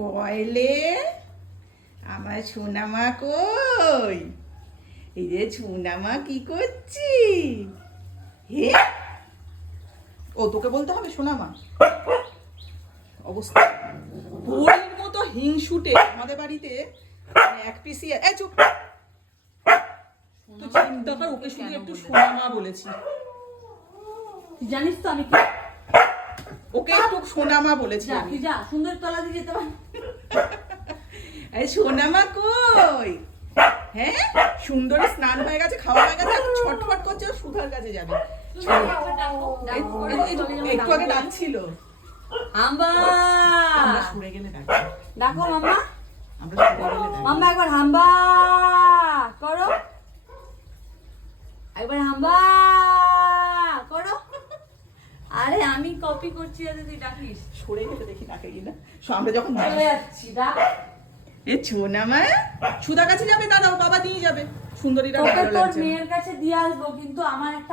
কয়লে আমার সোনামা কই? এই যে সোনামা কি করছি? হে, ও তোকে বলতে হবে সোনামা? অবস্থা পরীর মতো হিংসুটে আমাদের বাড়িতে এক পিসি। এই চুপ, তুই চিন্তা কর, ওকে শুধু একটু সোনামা বলেছি। জানিস তো আমি কি, ওকে একটু সোনামা বলেছি যা আমি। তুই যা, সুন্দর তলা দিয়ে যেতে পার। এই সোনামা কই? হ্যাঁ, সুন্দরী স্নান হয়ে গেছে, খাওয়া হয়ে গেছে, এখন ছটফট করছে ও সুধার কাছে যাবে। একটু আগে ডাকছিল, হাম্বা আমরা সরে গেলে ডাকবে। ডাকো মাম্মা, আমরা সরে গেলে ডাকবে। মাম্মা একবার হাম্বা করো, একবার হাম্বা করো। আরে আমি কপি করছি আর তুই ডাকিস। সরে গেলে দেখি ডাকে কিনা। আমরা যখন চলে যাচ্ছি, ডাক। এ সোনামা সুধার কাছে যাবে, দাঁড়াও, বাবা নিয়ে যাবে। সুন্দরীরা তোকে ভালো তোর লাগছে না। মেয়ের কাছে দিয়ে আসবো, কিন্তু আমার একটা